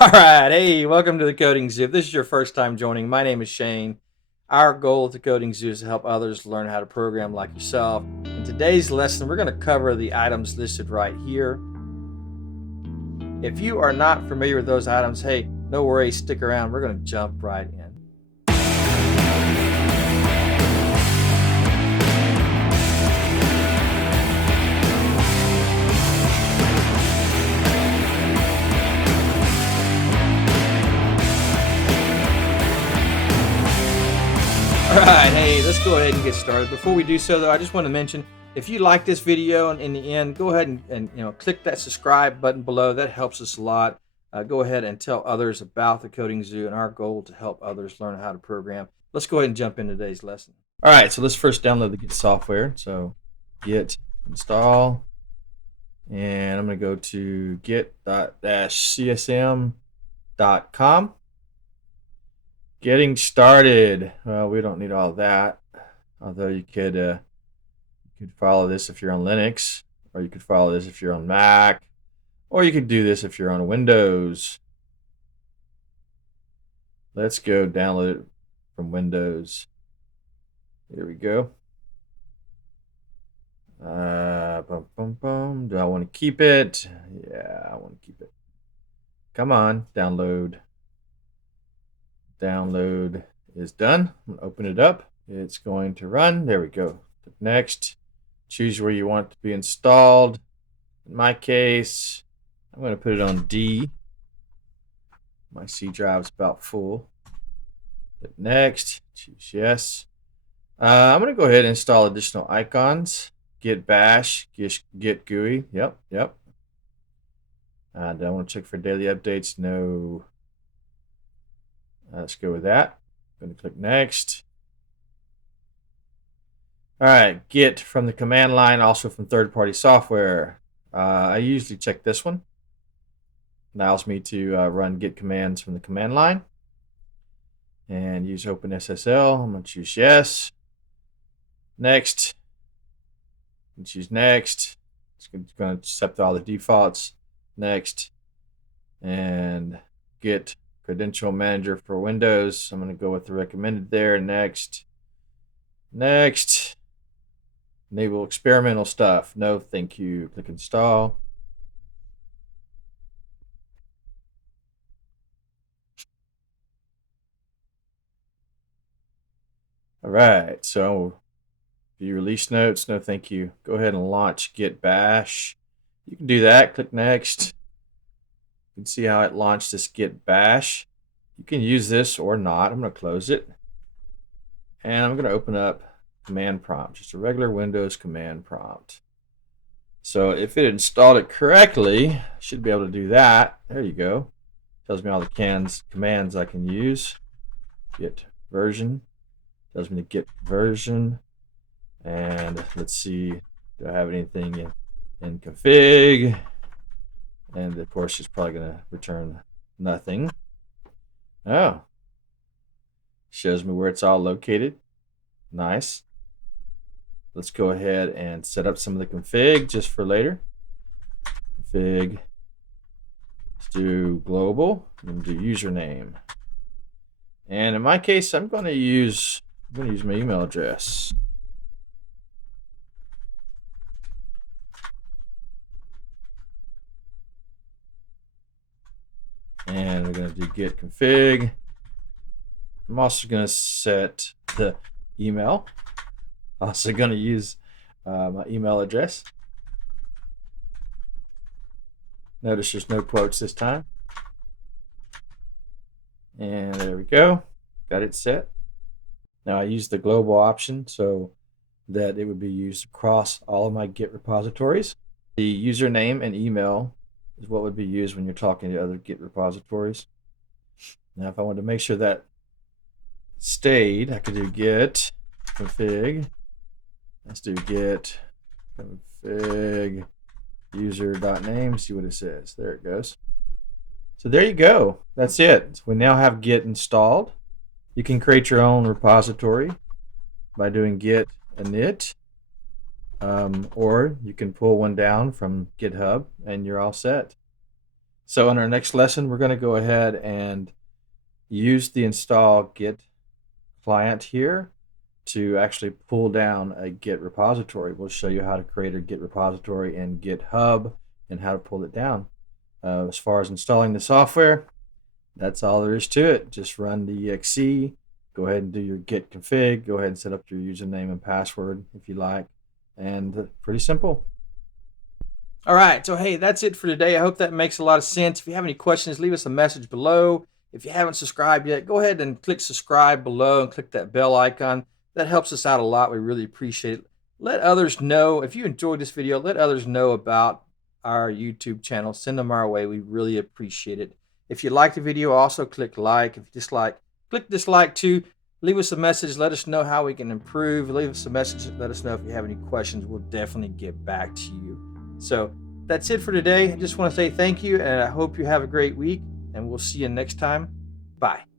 All right, hey, welcome to the Coding Zoo. If this is your first time joining, my name is Shane. Our goal at the Coding Zoo is to help others learn how to program like yourself. In today's lesson, we're going to cover the items listed right here. If you are not familiar with those items, hey, no worries, stick around. We're going to jump right in. All right, hey, let's go ahead and get started. Before we do so, though, I just want to mention if you like this video and in the end, go ahead and click that subscribe button below. That helps us a lot. Go ahead and tell others about the Coding Zoo and our goal to help others learn how to program. Let's go ahead and jump into today's lesson. All right, so let's first download the Git software. So git install, and I'm going to go to git.csm.com. Getting started. Well, we don't need all that, although you could follow this if you're on Linux, or you could follow this if you're on Mac, or you could do this if you're on Windows. Let's go download it from Windows. Here we go. Do I want to keep it? Yeah, I want to keep it. Come on, download. Download is done. I'm going to open it up. It's going to run. There we go. Next, choose where you want it to be installed. In my case, I'm going to put it on D. My C drive's about full. Hit next, choose yes. I'm going to go ahead and install additional icons. Git bash, git GUI. Yep. Do I want to check for daily updates? No. Let's go with that. I'm going to click next. All right, Git from the command line, also from third-party software. I usually check this one. Allows me to run Git commands from the command line and use OpenSSL. I'm going to choose yes. Next. And choose next. It's going to accept all the defaults. Next. And Git Credential Manager for Windows. I'm going to go with the recommended there. Next. Enable experimental stuff. No, thank you. Click install. All right, so view release notes. No, thank you. Go ahead and launch Git bash. You can do that. Click next. You can see how it launched this Git bash. You can use this or not. I'm going to close it. And I'm going to open up command prompt, just a regular Windows command prompt. So if it installed it correctly, I should be able to do that. There you go. Tells me all the commands I can use. Git version. Tells me to git version. And let's see, do I have anything in config? And of course, it's probably going to return nothing. Oh, shows me where it's all located. Nice. Let's go ahead and set up some of the config just for later. Config. Let's do global and do username. And in my case, I'm going to use my email address. And we're going to do git config. I'm also going to set the email. Also going to use my email address. Notice there's no quotes this time. And there we go. Got it set. Now I use the global option so that it would be used across all of my Git repositories. The username and email is what would be used when you're talking to other Git repositories. Now if I wanted to make sure that stayed, I could do git config. Let's do git config user.name, see what it says. There it goes. So there you go. That's it. We now have Git installed. You can create your own repository by doing git init, or you can pull one down from GitHub and you're all set. So in our next lesson, we're going to go ahead and use the install Git client here to actually pull down a Git repository. We'll show you how to create a Git repository in GitHub and how to pull it down. As far as installing the software, that's all there is to it. Just run the exe, go ahead and do your git config, go ahead and set up your username and password if you like, and pretty simple. All right, so hey, that's it for today. I hope that makes a lot of sense. If you have any questions, leave us a message below. If you haven't subscribed yet, go ahead and click subscribe below and click that bell icon. That helps us out a lot. We really appreciate it. Let others know, if you enjoyed this video, let others know about our YouTube channel. Send them our way. We really appreciate it. If you like the video, also click like. If you dislike, click dislike too. Leave us a message. Let us know how we can improve. Leave us a message. Let us know if you have any questions. We'll definitely get back to you. So that's it for today. I just want to say thank you, and I hope you have a great week, and we'll see you next time. Bye.